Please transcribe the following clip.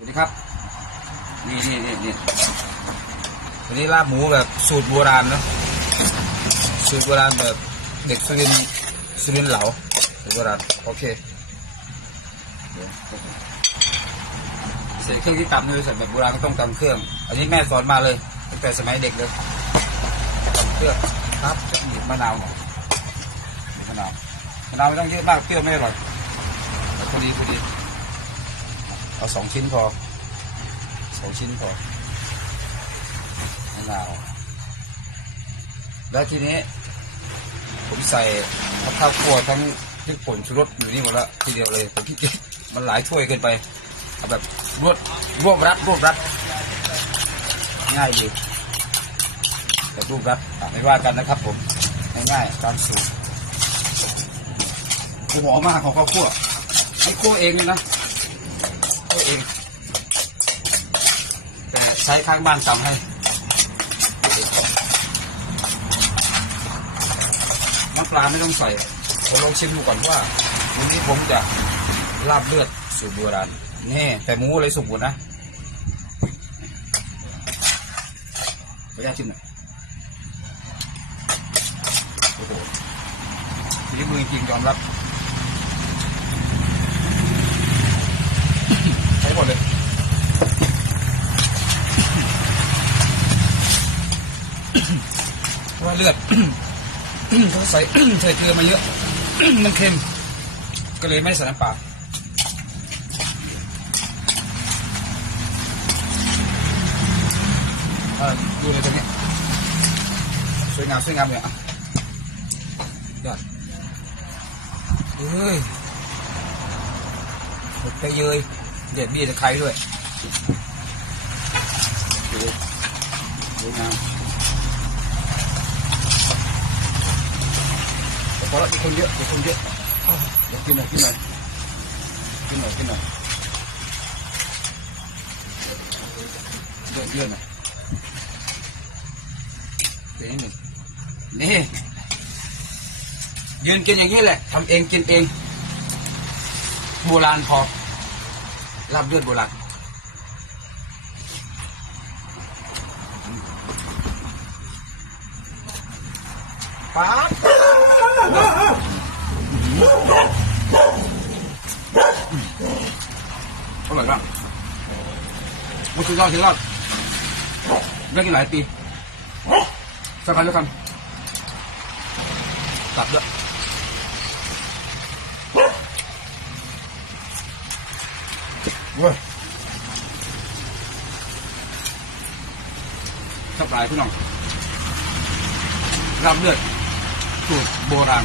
สวัสดีครับ นี่นี่นี่นี่วันนี้ลาบหมูแบบสูตรโบราณเนอะสูตรโบราณแบบเด็กสุรินสุรินเหลาสูตรโบราณโอเคเดี๋ยวใส่เครื่องที่ตำเลยใส่แบบโบราณก็ต้องตำเครื่อง อันนี้แม่สอนมาเลยตั้งแต่สมัยเด็กเลยตำเครื่องครับหยิบมะนาวหน่อยหยิบมะนาวมะนาวไม่ต้องเยอะมากเปรี้ยวไม่อร่อยพอดีพอดี เอาสองชิ้นพอสองชิ้นพอมะนาวแล้วทีนี้ ผมใส่ข้าวคั่วทั้งพริกป่นชูรสอยู่นี่หมดล้วทีเดียวเลยผมพี่เกมันหลายถ้วยเกินไปเอาแบบรวดรวบรัดรวบรัด ง่ายดีแบบรวบรัดไม่ว่ากันนะครับ ผมง่ายๆตามสูตรผมบอกมากของข้าวคั่วให้คั่วเองนะ เอง แต่ใช้ข้างบ้านทำให้น้ำปลาไม่ต้องใส่ผมลองชิมดูก่อนว่าวันนี้ผมจะลาบเลือดสูตรโบราณนี่แต่หมูอะไรสุกหมดนะขออนุญาตชิมหน่อยโอ้โหนี่มือจริงยอมรับ ใช้หมดเลย เพราะ ว่าเลือดเขาใส่ใส่เกลือมาเยอะ มันเค็ม ก็เลยไม่ใส่น้ำปลาเออดูเลยตรงนี้สวยงามสวยงามเลยอะยอดเฮ้ยหมดไปเยยเด็ดบี้ตะไคร้ด้วยสวยงาม แต่พอแล้วมีคนเยอะมีคนเยอะอ้าวเดี๋ยวกินหน่อยกินหน่อยกินหน่อยกินหน่อยเยอะเยอะหน่อยเดี๋ยวนิดหนึ่งนี่ยืนกินอย่างนี้แหละทำเองกินเองโบราณพอลาบเลือดโบราณป๊าด อร่อยมากมันสุดยอดสุดยอดได้กินหลายปีสักครั้งแล้วกันตัดด้วยเว้ยสับลายพี่น้องรับเลือดสูตรโบราณ